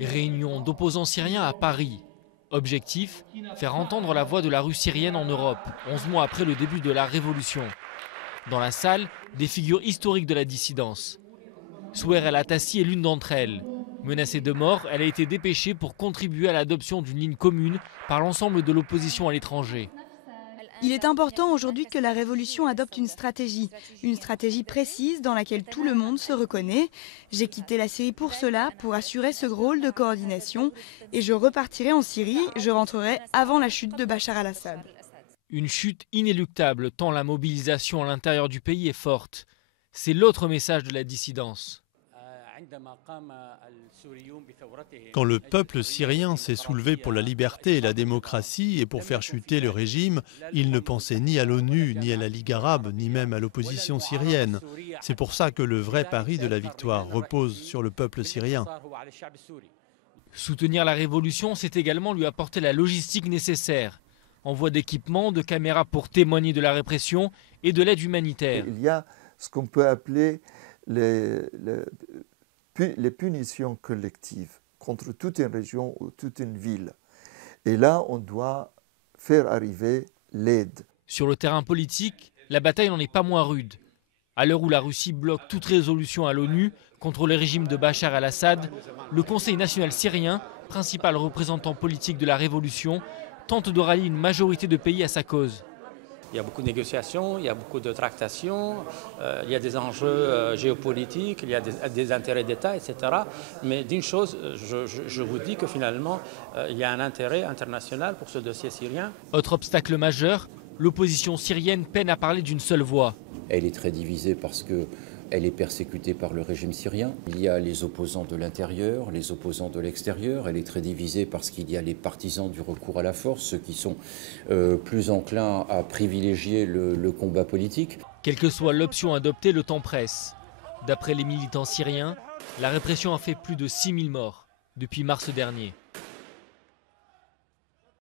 Réunion d'opposants syriens à Paris. Objectif, faire entendre la voix de la rue syrienne en Europe, 11 mois après le début de la révolution. Dans la salle, des figures historiques de la dissidence. Souher El Atassi est l'une d'entre elles. Menacée de mort, elle a été dépêchée pour contribuer à l'adoption d'une ligne commune par l'ensemble de l'opposition à l'étranger. Il est important aujourd'hui que la révolution adopte une stratégie précise dans laquelle tout le monde se reconnaît. J'ai quitté la Syrie pour cela, pour assurer ce rôle de coordination, et je repartirai en Syrie, je rentrerai avant la chute de Bachar al-Assad. Une chute inéluctable tant la mobilisation à l'intérieur du pays est forte. C'est l'autre message de la dissidence. Quand le peuple syrien s'est soulevé pour la liberté et la démocratie et pour faire chuter le régime, il ne pensait ni à l'ONU, ni à la Ligue arabe, ni même à l'opposition syrienne. C'est pour ça que le vrai pari de la victoire repose sur le peuple syrien. Soutenir la révolution, c'est également lui apporter la logistique nécessaire. Envoi d'équipements, de caméras pour témoigner de la répression et de l'aide humanitaire. Il y a ce qu'on peut appeler les punitions collectives contre toute une région ou toute une ville. Et là, on doit faire arriver l'aide. Sur le terrain politique, la bataille n'en est pas moins rude. À l'heure où la Russie bloque toute résolution à l'ONU contre le régime de Bachar al-Assad, le Conseil national syrien, principal représentant politique de la révolution, tente de rallier une majorité de pays à sa cause. Il y a beaucoup de négociations, il y a beaucoup de tractations, il y a des enjeux géopolitiques, il y a des intérêts d'État, etc. Mais d'une chose, je vous dis que finalement, il y a un intérêt international pour ce dossier syrien. Autre obstacle majeur, l'opposition syrienne peine à parler d'une seule voix. Elle est très divisée parce qu'elle est persécutée par le régime syrien. Il y a les opposants de l'intérieur, les opposants de l'extérieur. Elle est très divisée parce qu'il y a les partisans du recours à la force, ceux qui sont plus enclins à privilégier le combat politique. Quelle que soit l'option adoptée, le temps presse. D'après les militants syriens, la répression a fait plus de 6000 morts depuis mars dernier.